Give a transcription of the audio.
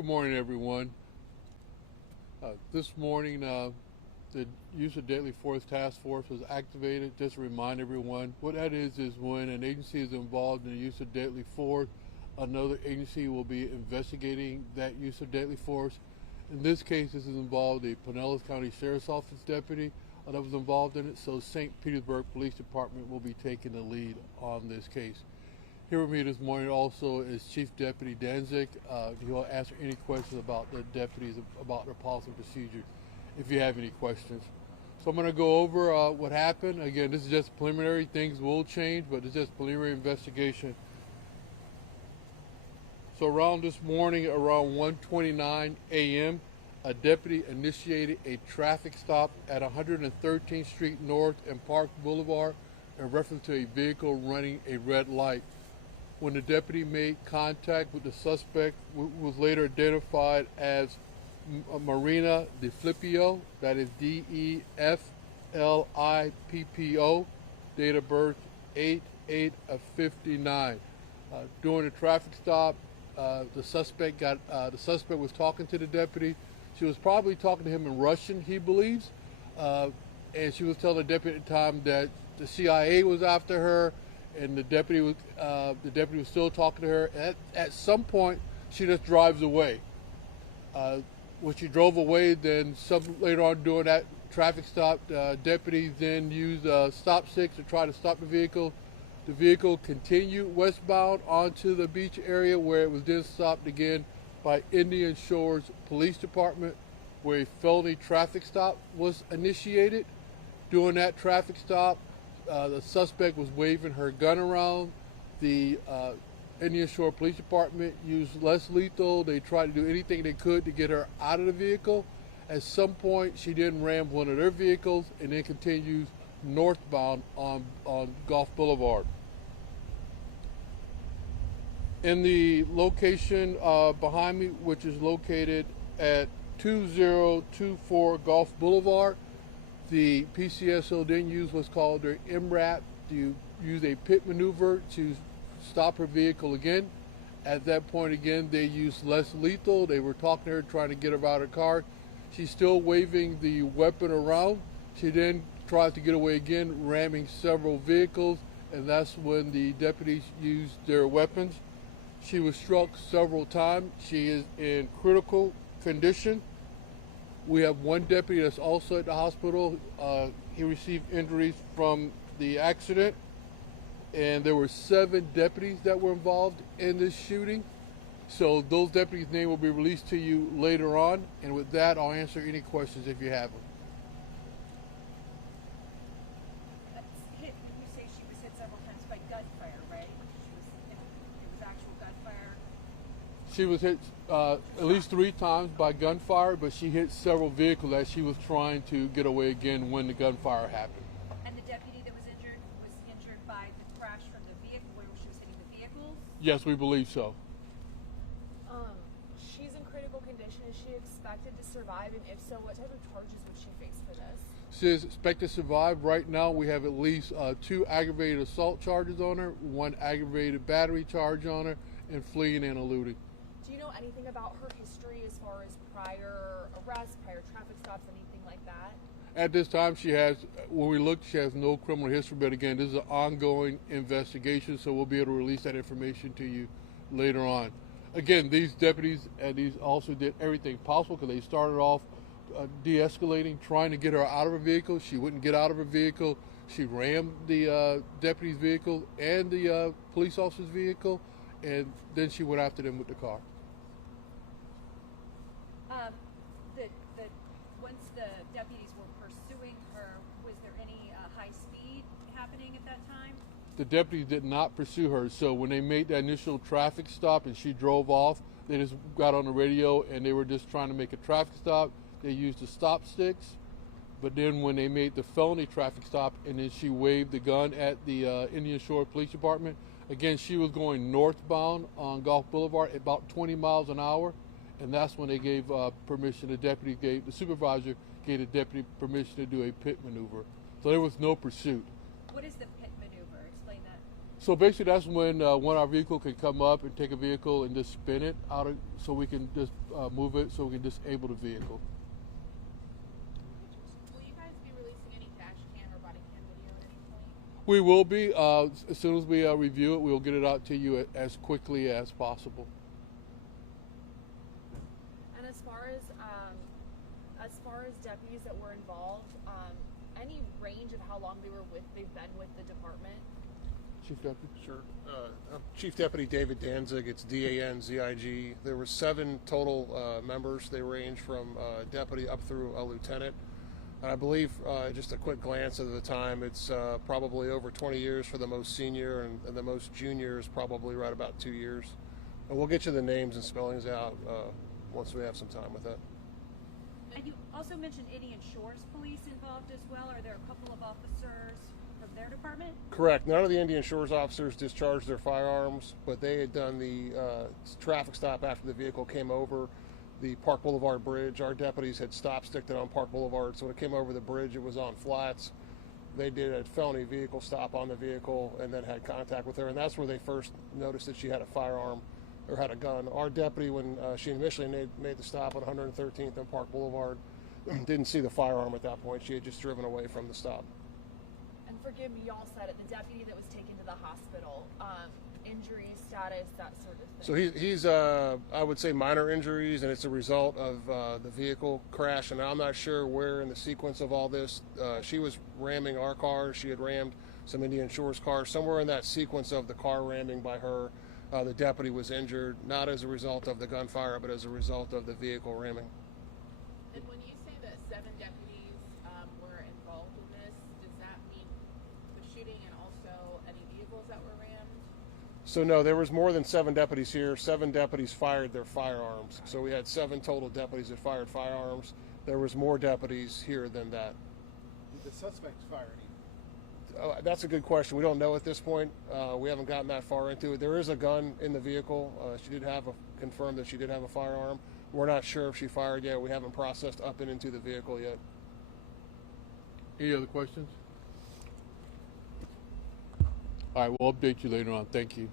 Good morning, everyone. This morning, the use of deadly force task force was activated. Just to remind everyone, what that is when an agency is involved in the use of deadly force, another agency will be investigating that use of deadly force. In this case, this is involved the Pinellas County Sheriff's Office deputy that was involved in it. So St. Petersburg Police Department will be taking the lead on this case. Here with me this morning also is Chief Deputy Danzig. He will answer any questions about the deputies, about their policy and procedure, if you have any questions. So I'm going to go over what happened. Again, this is just preliminary. Things will change, but it's just preliminary investigation. So around this morning, around 1:29 a.m., a deputy initiated a traffic stop at 113th Street North and Park Boulevard in reference to a vehicle running a red light. When the deputy made contact with the suspect, was later identified as Marina DeFlippio, that is DEFLIPPO, date of birth 8/8/59. During the traffic stop, the suspect was talking to the deputy. She was probably talking to him in Russian, he believes, and she was telling the deputy at the time that the CIA was after her, and the deputy was still talking to her. At some point, she just drives away. When she drove away, then later on during that traffic stop, deputies then used stop sticks to try to stop the vehicle. The vehicle continued westbound onto the beach area, where it was then stopped again by Indian Shores Police Department, where a felony traffic stop was initiated. During that traffic stop, the suspect was waving her gun around. The Indian Shore Police Department used less lethal. They tried to do anything they could to get her out of the vehicle. At some point, she then ran one of their vehicles and then continues northbound on Gulf Boulevard. In the location behind me, which is located at 2024 Gulf Boulevard, the PCSO then used what's called their MRAP to use a pit maneuver to stop her vehicle again. At that point again, they used less lethal. They were talking to her, trying to get her out of her car. She's still waving the weapon around. She then tries to get away again, ramming several vehicles, and that's when the deputies used their weapons. She was struck several times. She is in critical condition. We have one deputy that's also at the hospital. He received injuries from the accident, and there were 7 deputies that were involved in this shooting. So those deputies' names will be released to you later on, and with that, I'll answer any questions if you have them. You say she was hit several times by gunfire, right? It was actual gunfire? She was hit at least 3 times by gunfire, but she hit several vehicles as she was trying to get away again when the gunfire happened. And the deputy that was injured by the crash from the vehicle where she was hitting the vehicles? Yes, we believe so. She's in critical condition. Is she expected to survive? And if so, what type of charges would she face for this? She is expected to survive. Right now, we have at least 2 aggravated assault charges on her, 1 aggravated battery charge on her, and fleeing and eluding. Do you know anything about her history as far as prior arrests, prior traffic stops, anything like that? At this time, when we looked, she has no criminal history, but again, this is an ongoing investigation, so we'll be able to release that information to you later on. Again, these deputies and these officers did everything possible because they started off de-escalating, trying to get her out of her vehicle. She wouldn't get out of her vehicle. She rammed the deputy's vehicle and the police officer's vehicle, and then she went after them with the car. Once the deputies were pursuing her, was there any high speed happening at that time? The deputies did not pursue her, so when they made that initial traffic stop and she drove off, they just got on the radio and they were just trying to make a traffic stop. They used the stop sticks, but then when they made the felony traffic stop and then she waved the gun at the Indian Shore Police Department, again, she was going northbound on Gulf Boulevard at about 20 miles an hour, and that's when they gave permission. The supervisor gave the deputy permission to do a pit maneuver. So there was no pursuit. What is the pit maneuver? Explain that. So basically, that's when our vehicle can come up and take a vehicle and just spin it out of, so we can just move it, so we can disable the vehicle. Will you guys be releasing any dash cam or body cam video at any point? We will be. As soon as we review it, we'll get it out to you as quickly as possible. And as far as deputies that were involved, any range of how long they've been with the department? Chief Deputy? Sure. I'm Chief Deputy David Danzig. It's DANZIG. There were 7 total members. They range from deputy up through a lieutenant. And I believe, just a quick glance at the time, it's probably over 20 years for the most senior, and the most junior is probably right about 2 years. And we'll get you the names and spellings out once we have some time with that. And you also mentioned Indian Shores Police involved as well. Are there a couple of officers from their department? Correct. None of the Indian Shores officers discharged their firearms, but they had done the traffic stop after the vehicle came over the Park Boulevard Bridge. Our deputies had sticked it on Park Boulevard, so when it came over the bridge, it was on flats. They did a felony vehicle stop on the vehicle and then had contact with her, and that's where they first noticed that she had a firearm or had a gun. Our deputy, when she initially made the stop on 113th and Park Boulevard, didn't see the firearm at that point. She had just driven away from the stop. And forgive me, y'all said it, the deputy that was taken to the hospital, injury status, that sort of thing. So he's I would say minor injuries, and it's a result of the vehicle crash. And I'm not sure where in the sequence of all this. She was ramming our car. She had rammed some Indian Shores cars. Somewhere in that sequence of the car ramming by her, the deputy was injured, not as a result of the gunfire, but as a result of the vehicle ramming. And when you say that 7 deputies were involved in this, does that mean the shooting and also any vehicles that were rammed? So no, there was more than 7 deputies here. 7 deputies fired their firearms. So we had 7 total deputies that fired firearms. There was more deputies here than that. Did the suspects fire any? That's a good question. We don't know at this point. We haven't gotten that far into it. There is a gun in the vehicle. She did have confirmed that she did have a firearm. We're not sure if she fired yet. We haven't processed up and into the vehicle yet. Any other questions? All right, we'll update you later on. Thank you.